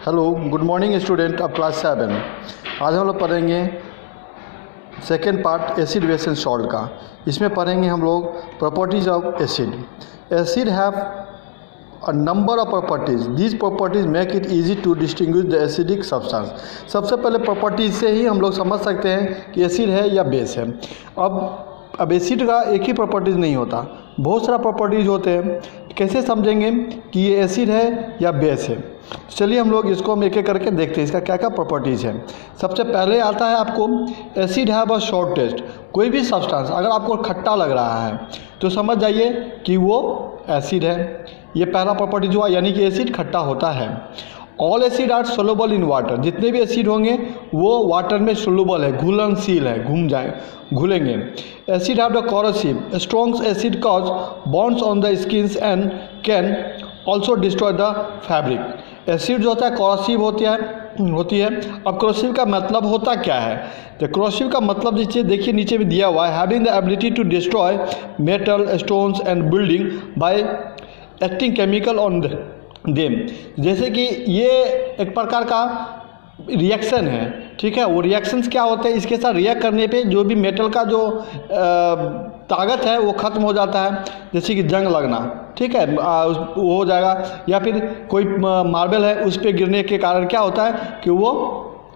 Hello, good morning student of class 7। आज हम लोग पढ़ेंगे second part acid base and salt का। इसमें पढ़ेंगे हम लोग properties of acid. Acid have a number of properties. These properties make it easy to distinguish the acidic substance. सबसे पहले प्रॉपर्टीज से ही हम लोग समझ सकते हैं कि एसिड है या बेस है। अब एसिड का एक ही प्रॉपर्टीज नहीं होता, बहुत सारा प्रॉपर्टीज होते हैं। कैसे समझेंगे कि ये एसिड है या बेस है? चलिए हम लोग इसको एक एक करके देखते हैं इसका क्या क्या प्रॉपर्टीज़ है। सबसे पहले आता है आपको acid have a short test. कोई भी सब्सटेंस अगर आपको खट्टा लग रहा है तो समझ जाइए कि वो एसिड है। ये पहला प्रॉपर्टीज हुआ, यानी कि एसिड खट्टा होता है। All acid are soluble in water. जितने भी एसिड होंगे वो वाटर में सोलुबल है, घुलनशील है, घुलेंगे। Acid have the corrosive. Strong acid cause bonds on the skins and can also destroy the fabric. Acid जो होता है कॉरोसिव होती है। अब कॉरोसिव का मतलब होता क्या है? तो कॉरोसिव का मतलब देखिए नीचे में दिया हुआ है, having the ability to destroy metal, stones and building by acting chemical on them. जैसे कि ये एक प्रकार का रिएक्शन है, ठीक है। वो रिएक्शंस क्या होते हैं, इसके साथ रिएक्ट करने पे जो भी मेटल का जो ताकत है वो ख़त्म हो जाता है। जैसे कि जंग लगना, ठीक है, वो हो जाएगा। या फिर कोई मार्बल है उस पर गिरने के कारण क्या होता है कि वो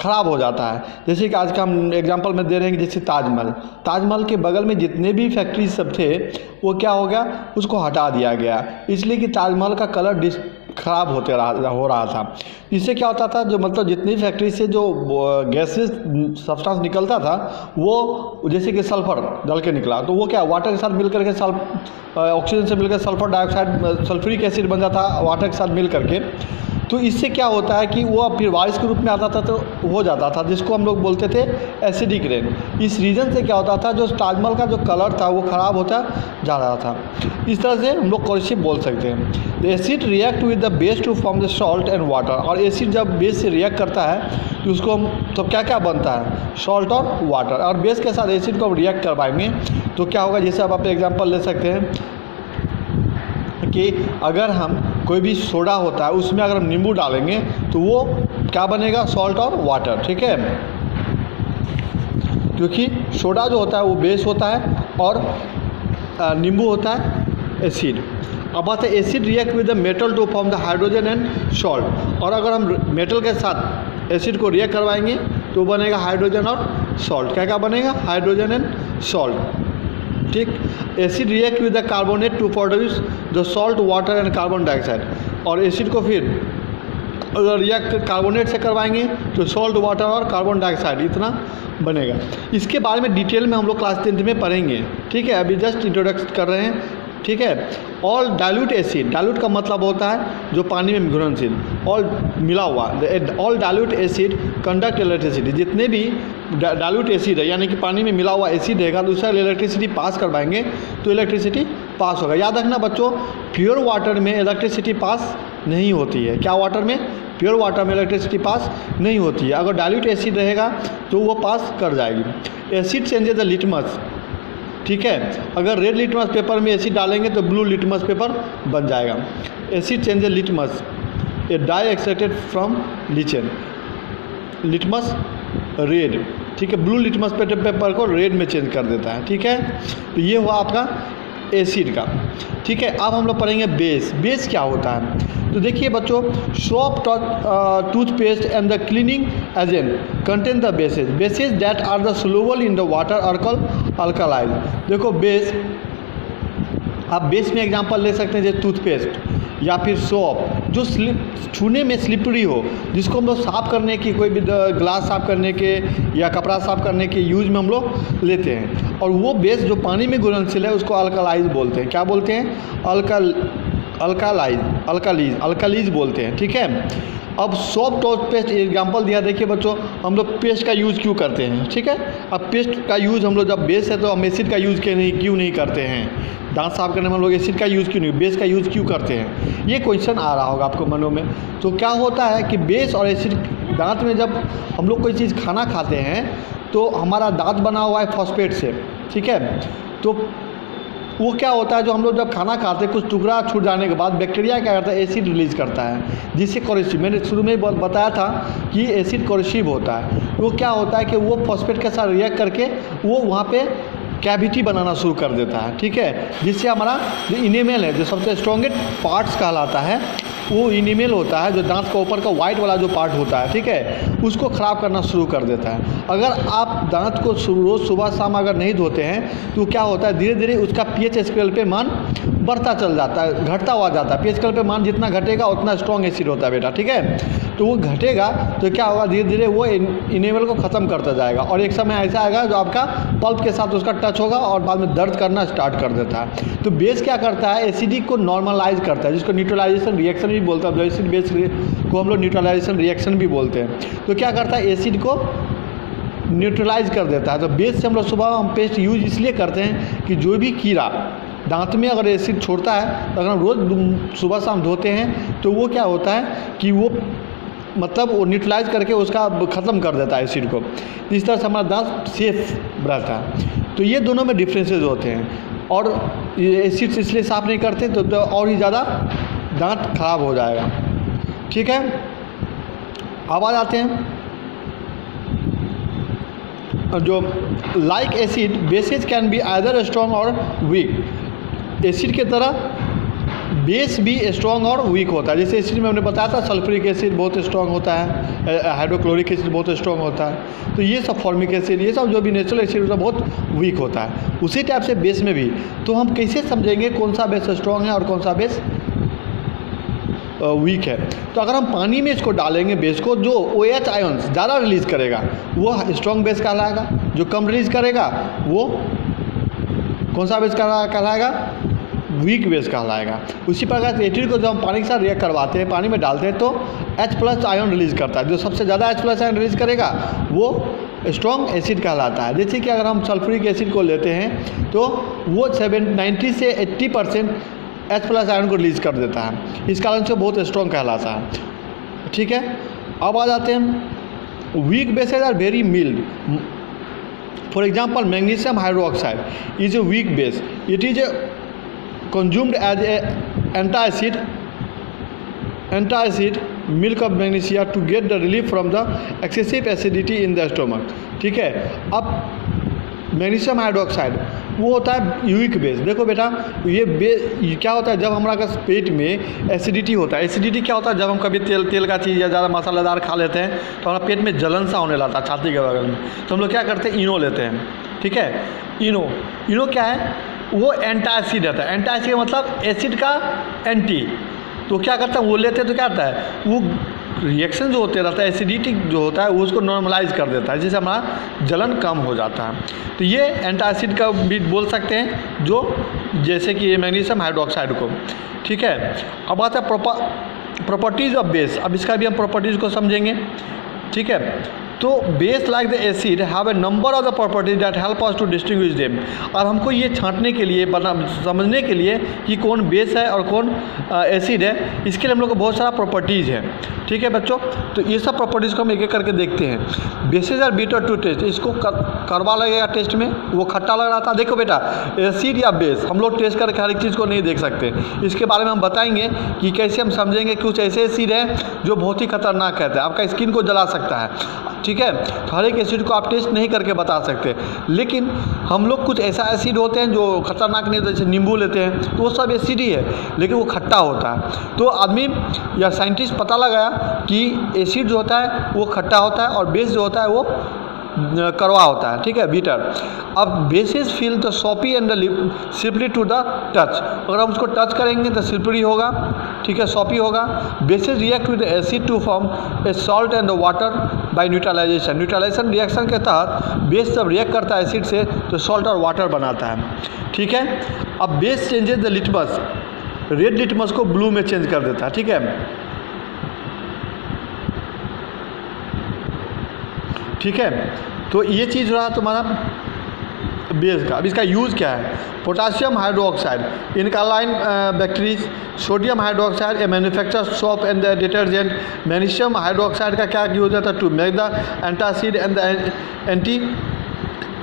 ख़राब हो जाता है। जैसे कि आज का हम एग्जांपल में दे रहे हैं कि जैसे ताजमहल के बगल में जितने भी फैक्ट्रीज सब थे वो क्या हो गया, उसको हटा दिया गया, इसलिए कि ताजमहल का कलर ख़राब हो रहा था। इससे क्या होता था, जो मतलब जितनी फैक्ट्री से जो गैसेस सब्सटेंस निकलता था वो जैसे कि सल्फ़र जल के निकला तो वो क्या वाटर के साथ मिल करके ऑक्सीजन से मिलकर सल्फ़र डाइऑक्साइड, सल्फ्यूरिक एसिड बन जाता वाटर के साथ मिल करके। तो इससे क्या होता है कि वो फिर बारिश के रूप में आता था तो हो जाता था, जिसको हम लोग बोलते थे एसिडिक रेन। इस रीज़न से क्या होता था, जो ताजमहल का जो कलर था वो ख़राब होता जा रहा था। इस तरह से हम लोग कॉरोसिव बोल सकते हैं। The acid react with the base to form the salt and water. और एसिड जब बेस से रिएक्ट करता है तो उसको तो क्या क्या बनता है, सॉल्ट और वाटर। और बेस के साथ एसिड को हम रिएक्ट करवाएंगे तो क्या होगा, जैसे आप एग्जाम्पल ले सकते हैं कि अगर हम कोई भी सोडा होता है उसमें अगर हम नींबू डालेंगे तो वो क्या बनेगा, सॉल्ट और वाटर, ठीक है। क्योंकि सोडा जो होता है वो बेस होता है और नींबू होता है एसिड। अब बात है acid react with the metal to form the hydrogen and salt. और अगर हम मेटल के साथ एसिड को रिएक्ट करवाएंगे तो बनेगा हाइड्रोजन और सॉल्ट। क्या क्या बनेगा, हाइड्रोजन एंड सॉल्ट, ठीक। Acid react with the carbonate to produce the salt, water and carbon dioxide. और एसिड को फिर अगर रिएक्ट कार्बोनेट से करवाएंगे तो सॉल्ट, वाटर और कार्बन डाइऑक्साइड इतना बनेगा। इसके बारे में डिटेल में हम लोग क्लास 10 में पढ़ेंगे, ठीक है। अभी जस्ट इंट्रोडक्शन कर रहे हैं, ठीक है। ऑल डाइल्यूट एसिड, डाइल्यूट का मतलब होता है जो पानी में घुलनशील, ऑल मिला हुआ। All dilute acid conduct electricity. जितने भी डाइल्यूट एसिड है यानी कि पानी में मिला हुआ एसिड रहेगा तो उससे इलेक्ट्रिसिटी पास करवाएंगे तो इलेक्ट्रिसिटी पास होगा। याद रखना बच्चों, प्योर वाटर में इलेक्ट्रिसिटी पास नहीं होती है। क्या वाटर में? प्योर वाटर में इलेक्ट्रिसिटी पास नहीं होती है। अगर डाइल्यूट एसिड रहेगा तो वो पास कर जाएगी। एसिड चेंजेस द लिटमस, ठीक है। अगर रेड लिटमस पेपर में एसिड डालेंगे तो ब्लू लिटमस पेपर बन जाएगा। Acid changes litmus, a dye extracted from lichen. Litmus red, ठीक है, ब्लू लिटमस पेपर को रेड में चेंज कर देता है, ठीक है। तो ये हुआ आपका एसिड का, ठीक है। अब हम लोग पढ़ेंगे बेस। बेस क्या होता है? तो देखिए बच्चों, soap, toothpaste and the cleaning agent contain the bases that are the soluble in the water alkalis. देखो बेस, आप बेस में एग्जांपल ले सकते हैं जैसे टूथपेस्ट या फिर सोप जो छूने में स्लिपरी हो, जिसको हम लोग साफ़ करने की, कोई भी ग्लास साफ़ करने के या कपड़ा साफ़ करने के यूज में हम लोग लेते हैं। और वो बेस जो पानी में घुलनशील है उसको अल्कलाइज बोलते हैं। क्या बोलते हैं? अल्कालीज बोलते हैं, ठीक है। अब सोप, टूथपेस्ट एग्जांपल दिया। देखिए बच्चों, हम लोग पेस्ट का यूज़ क्यों करते हैं, ठीक है। अब पेस्ट का यूज़ हम लोग जब बेस है तो हम एसिड का यूज़ क्यों नहीं करते हैं? दांत साफ करने में हम लोग एसिड का यूज़ क्यों नहीं, बेस का यूज़ क्यों करते हैं? ये क्वेश्चन आ रहा होगा आपको मनों में। तो क्या होता है कि बेस और एसिड, दांत में जब हम लोग कोई चीज़ खाना खाते हैं तो हमारा दांत बना हुआ है फॉस्फेट से, ठीक है। तो वो क्या होता है, जो हम लोग जब खाना खाते हैं कुछ टुकड़ा छूट जाने के बाद बैक्टीरिया क्या करता है, एसिड रिलीज करता है, जिससे कोरेसिव, मैंने शुरू में बताया था कि एसिड कोरेसिव होता है। वो क्या होता है कि वो फॉस्फेट के साथ रिएक्ट करके वो वहाँ पे कैविटी बनाना शुरू कर देता है, ठीक है, जिससे हमारा जो इनेमल है, जो सबसे स्ट्रॉन्गेस्ट पार्ट्स कहलाता है, वो इनेमल होता है, जो दांत का ऊपर का वाइट वाला जो पार्ट होता है, ठीक है, उसको ख़राब करना शुरू कर देता है। अगर आप दांत को रोज़ सुबह शाम अगर नहीं धोते हैं तो क्या होता है, धीरे धीरे उसका पीएच स्केल पे मान बढ़ता चल जाता है, घटता हुआ जाता है। पीएच स्केल पे मान जितना घटेगा उतना स्ट्रॉन्ग एसिड होता है बेटा, ठीक है। तो वो घटेगा तो क्या होगा, धीरे धीरे वो इनेमल को ख़त्म करता जाएगा और एक समय ऐसा आएगा जो आपका पल्प के साथ उसका टच होगा और बाद में दर्द करना स्टार्ट कर देता है। तो बेस क्या करता है, एसिडिक को नॉर्मलाइज करता है, जिसको न्यूट्रलाइजेशन रिएक्शन भी बोलता है। एसिड बेस को हम लोग न्यूट्रलाइजेशन रिएक्शन भी बोलते हैं। तो क्या करता है, एसिड को न्यूट्रलाइज कर देता है। तो बेस से हम लोग सुबह हम पेस्ट यूज इसलिए करते हैं कि जो भी कीड़ा दांत में अगर एसिड छोड़ता है तो अगर हम रोज़ सुबह शाम धोते हैं तो वो क्या होता है कि वो मतलब वो न्यूट्रलाइज करके उसका ख़त्म कर देता है एसिड को। इस तरह से हमारा दांत सेफ रहता है। तो ये दोनों में डिफरेंसेस होते हैं और ये एसिड इसलिए साफ़ नहीं करते तो और ही ज़्यादा दांत खराब हो जाएगा, ठीक है। अब आ जाते हैं जो like acid basis can be either strong और वीक। एसिड की तरह बेस भी स्ट्रॉन्ग और वीक होता है। जैसे एसिड में हमने बताया था सल्फ्यूरिक एसिड बहुत स्ट्रॉन्ग होता है, हाइड्रोक्लोरिक एसिड बहुत स्ट्रॉन्ग होता है। तो ये सब फॉर्मिक एसिड, ये सब जो भी नेचुरल एसिड होता है बहुत वीक होता है। उसी टाइप से बेस में भी। तो हम कैसे समझेंगे कौन सा बेस स्ट्रॉन्ग है और कौन सा बेस वीक है। तो अगर हम पानी में इसको डालेंगे बेस को, जो OH आयन्स ज़्यादा रिलीज़ करेगा वो स्ट्रॉन्ग बेस कहलाएगा, जो कम रिलीज़ करेगा वो कौन सा बेस कहलाएगा, वीक बेस कहलाएगा। उसी प्रकार एसिड को जब हम पानी के साथ रिएक्ट करवाते हैं, पानी में डालते हैं तो H+ आयन रिलीज़ करता है। जो सबसे ज़्यादा H+ आयन रिलीज़ करेगा वो स्ट्रॉन्ग एसिड कहलाता है। जैसे कि अगर हम सल्फ्यूरिक एसिड को लेते हैं तो वो 90 से 80% H+ आयन को रिलीज़ कर देता है, इस कारण से बहुत स्ट्रॉन्ग कहलाता है, ठीक है। अब आ जाते हैं weak bases are very mild. For example magnesium hydroxide is a weak base, it is a consumed as a antacid milk of magnesia to get the relief from the excessive acidity in the stomach, ठीक है। अब magnesium hydroxide वो होता है uric base. देखो बेटा ये क्या होता है, जब हमारा पेट में एसिडिटी होता है, एसिडिटी क्या होता है, जब हम कभी तेल का चीज़ या ज़्यादा मसालेदार खा लेते हैं तो हमारा पेट में जलन सा होने लगता है छाती के बगल में, तो हम लोग क्या करते हैं, इनो लेते हैं, ठीक है। इनो क्या है, वो एंटासिड रहता है। एंटासिड मतलब एसिड का एंटी। तो क्या करता है, वो लेते हैं तो क्या होता है, वो रिएक्शन जो होते रहता है, एसिडिटी जो होता है वो उसको नॉर्मलाइज कर देता है, जिससे हमारा जलन कम हो जाता है। तो ये एंटासिड का भी बोल सकते हैं, जो जैसे कि मैग्नीशियम हाइड्रोक्साइड को, ठीक है। अब आता है प्रॉपर्टीज़ ऑफ बेस। अब इसका भी हम प्रॉपर्टीज़ को समझेंगे, ठीक है। तो base like the acid have a number of the properties that help us to distinguish them. और हमको ये छांटने के लिए समझने के लिए कि कौन बेस है और कौन एसिड है, इसके लिए हम लोग को बहुत सारा प्रॉपर्टीज़ है, ठीक है बच्चों। तो ये सब प्रॉपर्टीज़ को हम एक एक करके देखते हैं। Bases are bitter to taste, इसको करवा लगेगा टेस्ट में, वो खट्टा लग रहा था। देखो बेटा एसिड या बेस हम लोग टेस्ट करके हर एक चीज़ को नहीं देख सकते, इसके बारे में हम बताएंगे कि कैसे हम समझेंगे। कुछ ऐसे एसिड है जो बहुत ही खतरनाक रहता है, आपका स्किन को जला सकता है, ठीक है। तो हर एक एसिड को आप टेस्ट नहीं करके बता सकते, लेकिन हम लोग कुछ ऐसा एसिड होते हैं जो खतरनाक नहीं होता, जैसे नींबू लेते हैं तो वो सब एसिड ही है, लेकिन वो खट्टा होता है। तो आदमी या साइंटिस्ट पता लगाया कि एसिड जो होता है वो खट्टा होता है और बेस जो होता है वो कड़वा होता है, ठीक है, बीटर। अब bases feel the soapy and the slippery to the touch. अगर हम उसको टच करेंगे तो स्लिपरी होगा, ठीक है, सॉपी होगा। Bases react with acid to form a salt and water by neutralisation. Neutralisation reaction के तहत बेस जब रिएक्ट करता है एसिड से तो सॉल्ट और वाटर बनाता है, ठीक है। अब base changes the litmus, red litmus को ब्लू में चेंज कर देता है, ठीक है, ठीक है। तो ये चीज़ रहा तुम्हारा बेस का। अब इसका यूज़ क्या है, potassium hydroxide in alkaline bacteria, sodium hydroxide a manufacture soap and the detergent. Magnesium hydroxide का क्या यूज होता है, to make the antacid and the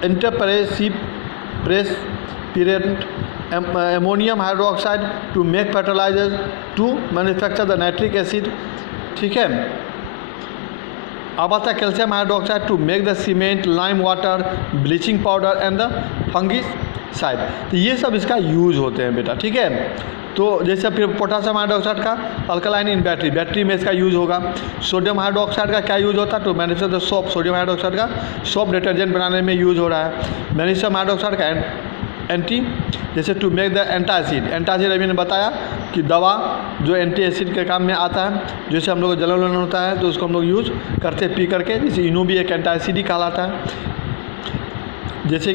antiperspirant ammonium hydroxide to make fertiliser to manufacture the nitric acid, ठीक है। अब आता है calcium hydroxide to make the cement, lime water, bleaching powder and the fungicide. तो ये सब इसका यूज़ होते हैं बेटा, ठीक है। तो जैसे फिर पोटासियम हाइड्रोक्साइड का अल्कलाइन इन बैटरी, बैटरी में इसका यूज़ होगा। सोडियम हाइड्रोक्साइड का क्या यूज़ होता है, to manufacture the soap, sodium hydroxide का सोप डिटर्जेंट बनाने में यूज़ हो रहा है। मैग्नीशियम हाइड्रोक्साइड का एंटी, जैसे to make the antacid, antacid अभी ने बताया कि दवा जो एंटी एसिड के काम में आता है, जैसे हम लोग को जलन होता है तो उसको हम लोग यूज़ करते हैं पी करके, जैसे इनो भी एक एंटासिड ही कहलाता है। जैसे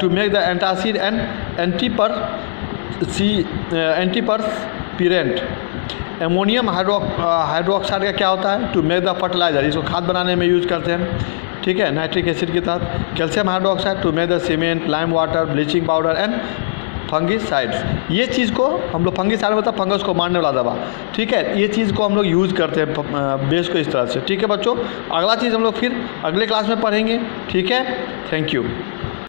to make the antacid and antiperspirant. Ammonium hydroxide का क्या होता है, टू मेक द फर्टिलाइजर, इसको खाद बनाने में यूज़ करते हैं, ठीक है, नाइट्रिक एसिड के तहत। Calcium hydroxide to make the cement, lime water, bleaching powder and fungicides. ये चीज़ को हम लोग, फंगिसाइड मतलब फंगस को मारने वाला दवा, ठीक है, ये चीज़ को हम लोग यूज़ करते हैं बेस को इस तरह से, ठीक है बच्चों। अगला चीज़ हम लोग फिर अगले क्लास में पढ़ेंगे, ठीक है। Thank you.